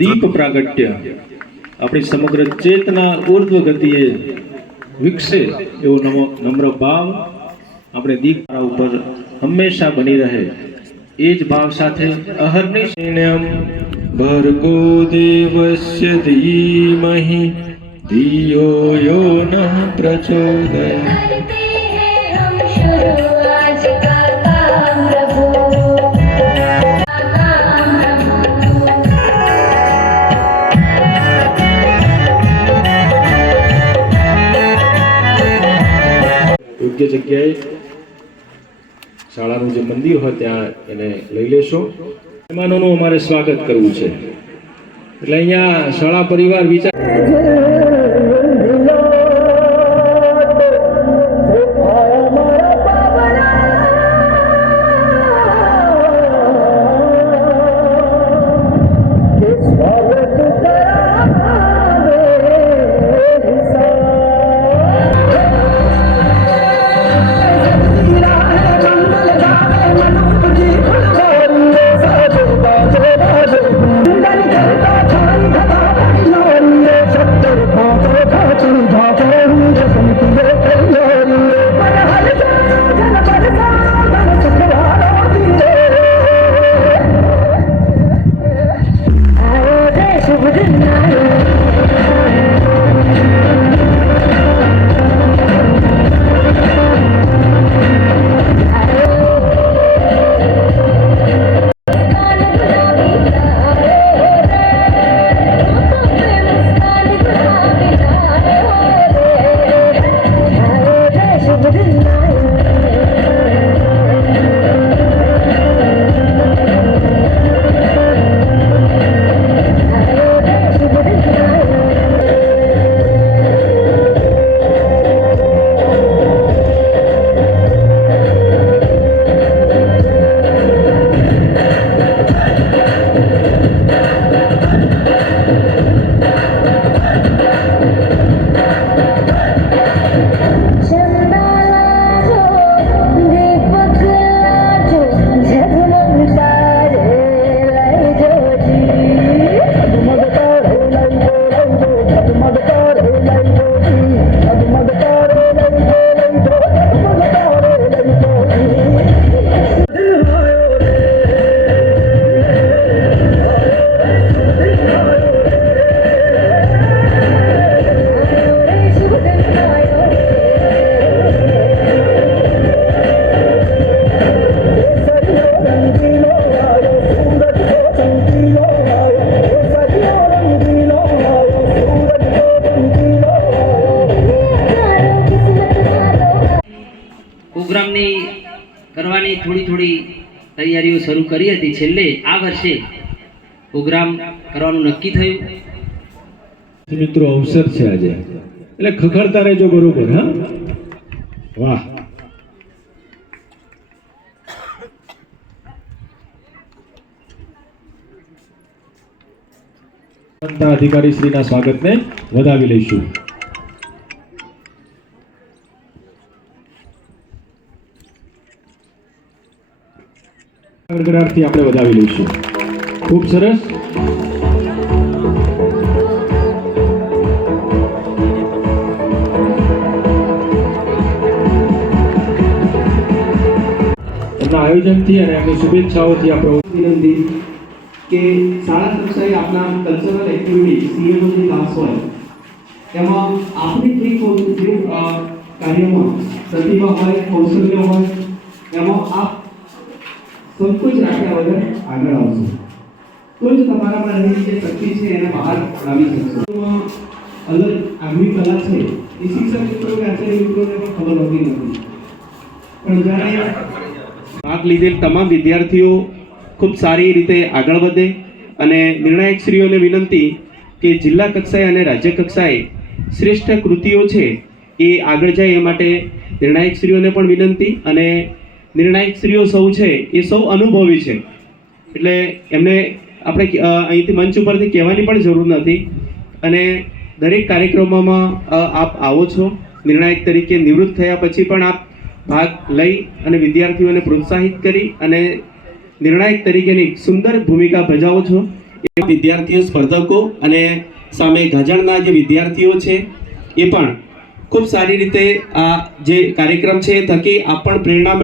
દીપ પ્રાગટ્ય આપણી સમગ્ર ચેતના ઉર્ધ્વ ગતિએ વિકસે એવો નમ્ર ભાવ આપણે દીપ ઉપર હંમેશા બની રહે એ જ ભાવ સાથે અહર્નિશિન્યમ ભર્ગો દેવસ્ય ધીમહિ ધિયો યો નઃ પ્રચોદયાત। યોગ્ય જગ્યાએ શાળાનું જે મંદિર હોય ત્યાં એને લઈ લેશો। મહેમાનોનું અમારે સ્વાગત કરવું છે એટલે અહીંયા શાળા પરિવાર વિચાર પ્રોગ્રામની કરવાની થોડી તૈયારીઓ શરૂ કરી હતી। છેલ્લે આ વર્ષે પ્રોગ્રામ કરવાનું નક્કી થયું। મિત્રો અવસર છે આજે એટલે ખખડતા રહેજો બરોબર। હા વાહ અધિકારી શ્રીના સ્વાગતને વધાવી લઈશું। ગણગણાટથી આપણે વધાવી લઈશું। ખૂબ સરસ। એમના આયોજનથી અને એમની શુભેચ્છાઓથી આપણે વિનંતી કે શાળા કક્ષાએ આપના કલ્ચરલ એક્ટિવિટી સીએમઓની ક્લાસ હોય એમાં આપણી જે કાર્યમાં પ્રતિભા હોય કૌશલ્ય હોય એમાં આપ સંકોચ રાખ્યા વગર આગળ આવશો તો જ તમારામાં રહેલી જે શક્તિ છે એને બહાર લાવી શકશો। અલગ આગવી કલા છે એ શિક્ષક મિત્રો કે આચાર્ય મિત્રોને પણ ખબર હોતી નથી પણ જ્યારે ભાગ લીધેલ તમામ વિદ્યાર્થીઓ ખૂબ સારી રીતે આગળ વધે અને નિર્ણાયકશ્રીઓને વિનંતી કે જિલ્લા કક્ષાએ અને રાજ્ય કક્ષાએ શ્રેષ્ઠ કૃતિઓ છે એ આગળ જાય એ માટે નિર્ણાયકશ્રીઓને પણ વિનંતી। અને નિર્ણાયકશ્રીઓ સૌ છે એ સૌ અનુભવી છે એટલે એમને આપણે અહીંથી મંચ ઉપરથી કહેવાની પણ જરૂર નથી અને દરેક કાર્યક્રમોમાં આપ આવો છો। નિર્ણાયક તરીકે નિવૃત્ત થયા પછી પણ આપ ભાગ લઈ અને વિદ્યાર્થીઓને પ્રોત્સાહિત કરી અને નિર્ણાયક તરીકેની સુંદર ભૂમિકા ભજાવો છો. એ વિદ્યાર્થીઓ સ્પર્ધકો અને સામે ગાજણના જે વિદ્યાર્થીઓ છે એ પણ ખૂબ સારી રીતે આ જે કાર્યક્રમ છે એ થકી આપ પણ પ્રેરણા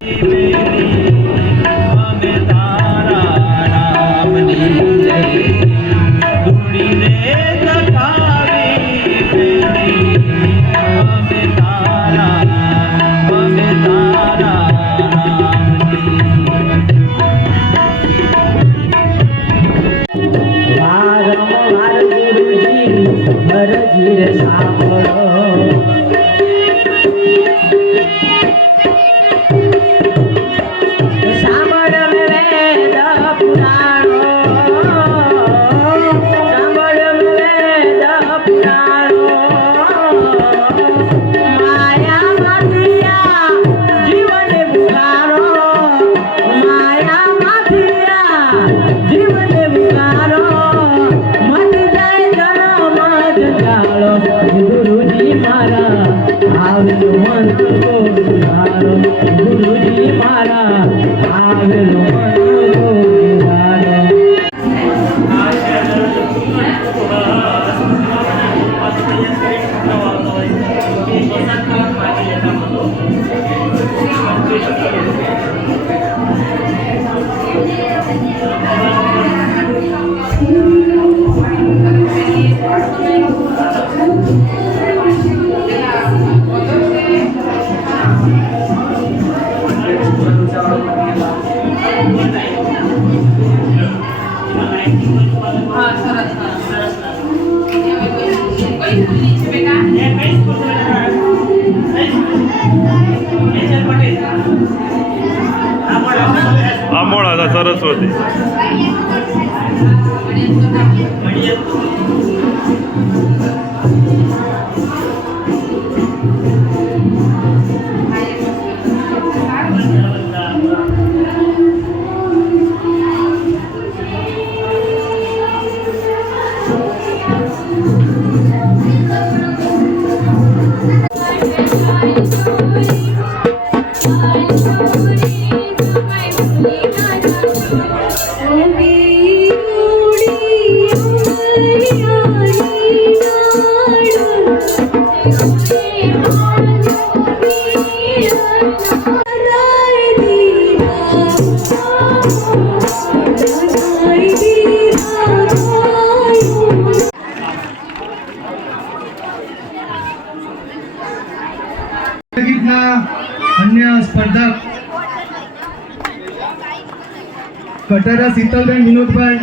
આમોડા સરસ્વતી अन्य स्पर्धक कटारा शीतलबेन विनोदभाई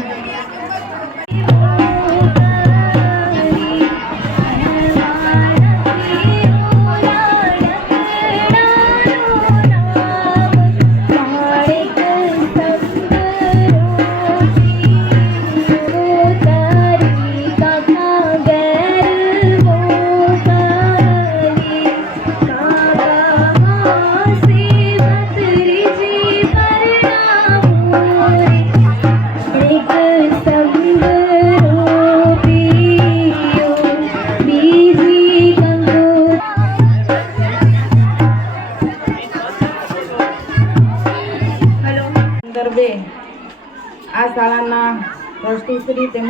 આ શાળાના ટ્રસ્ટીશ્રી તેમજ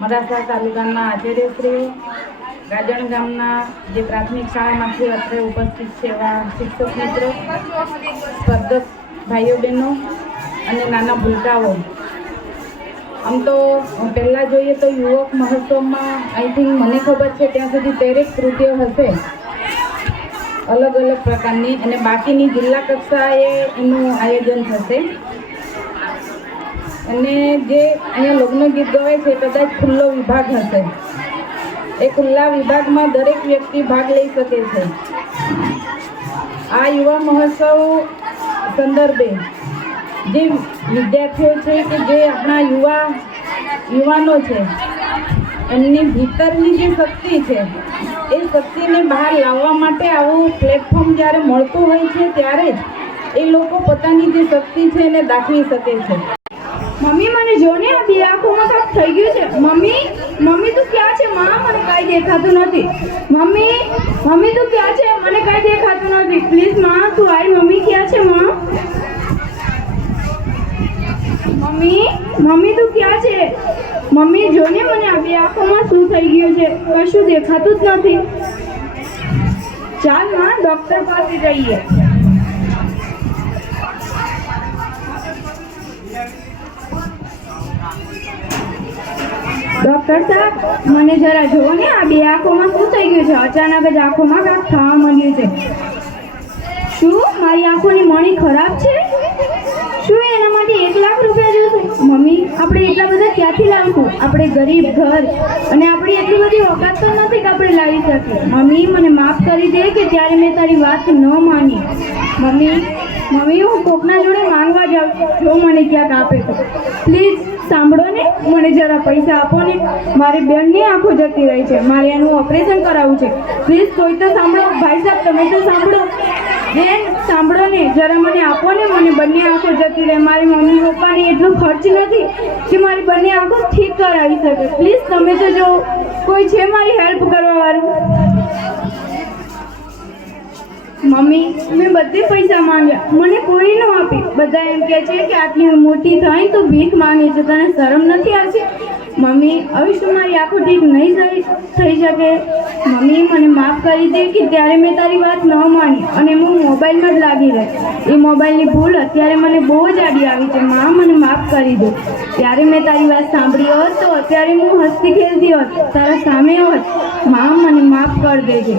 મરાસા તાલુકાના આચાર્યશ્રીઓ, ગાજણ ગામના જે પ્રાથમિક શાળામાંથી અત્રે ઉપસ્થિત છે એવા શિક્ષક મિત્રો, સ્પર્ધક ભાઈઓ બહેનો અને નાના ભૂલકાઓ. આમ તો પહેલાં જોઈએ તો યુવક મહોત્સવમાં આઈ થિંક મને ખબર છે ત્યાં સુધી 13 કૃતિઓ હશે અલગ અલગ પ્રકારની, અને બાકીની જિલ્લા કક્ષાએ એનું આયોજન થશે. અને જે અહીંયા લગ્ન ગીત ગવાય છે કદાચ ખુલ્લો વિભાગ હશે. એ ખુલ્લા વિભાગમાં દરેક વ્યક્તિ ભાગ લઈ શકે છે. આ યુવા મહોત્સવ સંદર્ભે જે વિદ્યાર્થીઓ છે કે જે આપણા યુવાનો છે એમની ભીતરની જે શક્તિ છે એ શક્તિને બહાર લાવવા માટે આવું પ્લેટફોર્મ જ્યારે મળતું હોય છે ત્યારે જ એ લોકો પોતાની જે શક્તિ છે એને દાખવી શકે છે. મમ્મી મને જો ને આ બે આંખોમાં કાંઈક થઈ ગયું છે. મમ્મી તું ક્યાં છે? માં મને કાંઈ દેખાતું નથી. મમ્મી તું ક્યાં છે? મને કાંઈ દેખાતું નથી. પ્લીઝ માં તું આય. મમ્મી ક્યાં છે? માં મમ્મી તું ક્યાં છે? મમ્મી જોને મને આ બે આંખોમાં શું થઈ ગયું છે, કશું દેખાતું જ નથી. ચાલ માં ડોક્ટર પાસે જઈએ. ડોક્ટર સાહેબ મને જરા જુઓ ને આ બે આંખોમાં શું થઈ ગયું છે? અચાનક જ આંખોમાં કાંઈક થવા માંડ્યું છે. શું મારી આંખોની મણી ખરાબ છે? શું એના માટે 1 લાખ રૂપિયા જોશે? મમ્મી આપણે એટલા બધા ક્યાંથી લાવશું? આપણે ગરીબ ઘર અને આપણી એટલી બધી ઓકાત તો નથી કે આપણે લાવી શકીએ. મમ્મી મને માફ કરી દે કે ત્યારે મેં તારી વાત ન માની. મમ્મી હું કોકના જોડે માંગવા જાઉં જો મને ક્યાંક આપે તો. પ્લીઝ સાંભળો ને, મને જરા પૈસા આપો ને. મારી બેનની આંખો જતી રહી છે, મારે એનું ઓપરેશન કરાવવું છે. પ્લીઝ કોઈ તો સાંભળો. ભાઈ સાહેબ તમે તો સાંભળો. બેન સાંભળો ને, જરા મને આપો ને. મને બંને આંખો જતી રહે. મારી મમ્મી પપ્પાને એટલો ખર્ચ નથી કે મારી બંને આંખો ઠીક કરાવી શકે. પ્લીઝ તમે તો જો કોઈ છે મારી હેલ્પ કરવા વાળું. મમ્મી મેં બધે પૈસા માંગ્યા, મને કોઈ ન આપી. બધા એમ કહે છે કે આટલી મોટી થાય તો ભીખ માંગે છે, તને શરમ નથી આવતી? મમ્મી હવે શું મારી આંખો ઠીક નહીં થઈ શકે? મમ્મી મને માફ કરી દે કે ત્યારે મેં તારી વાત ન માની અને હું મોબાઈલમાં જ લાગી રહી. એ મોબાઈલની ભૂલ અત્યારે મને બહુ જ આડી આવી છે. માં મને માફ કરી દે. ત્યારે મેં તારી વાત સાંભળી હોત તો અત્યારે હું હસતી ખેલતી હોત, તારા સામે હોત. માં મને માફ કરી દેજે.